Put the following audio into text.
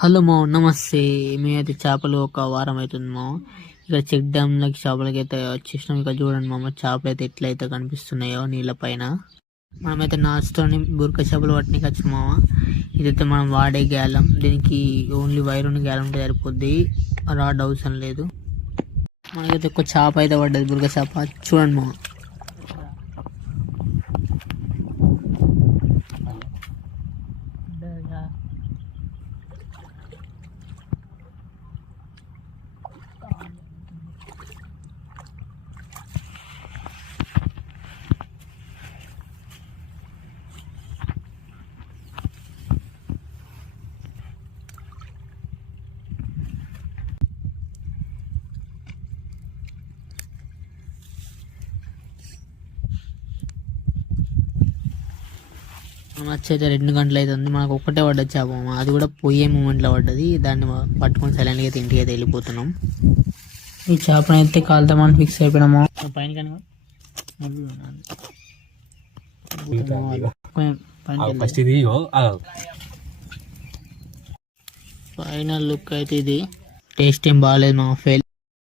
Hello మా నమస్తే. మేమైతే చేపలు ఒక వారం అవుతుంది మా ఇక్కడ చెక్ డ్యామ్లకి చేపలకి అయితే వచ్చేసినాం. ఇక్కడ చూడండి మామ చేపలు అయితే ఎట్లయితే కనిపిస్తున్నాయో నీళ్ళ పైన. మనమైతే నాచుతోని బురక చేపలు పట్టడానికి వచ్చిన మామ. ఇదైతే మనం వాడే గ్యాలం, దీనికి ఓన్లీ వైర్ ఉన్న గ్యాలం ఉంటే సరిపోద్ది, రాడ్ అవసరం లేదు. మనకైతే ఒక చేప అయితే పడ్డది, బురక చేప. చూడండి మామ. వచ్చైతే 2 గంటలు అవుతుంది, మనకు ఒక్కటే పడ్డది చేప, అది కూడా పోయే మూమెంట్లో పడ్డది. దాన్ని పట్టుకొని సైలెంట్గా అయితే ఇంటికి అయితే వెళ్ళిపోతున్నాం. ఈ చేపను అయితే కాలుతామని ఫిక్స్ అయిపోయినాము. పైన కానీ ఫైనల్ లుక్ అయితే ఇది. టేస్ట్ ఏం బాగాలేదు మా, ఫెయిల్.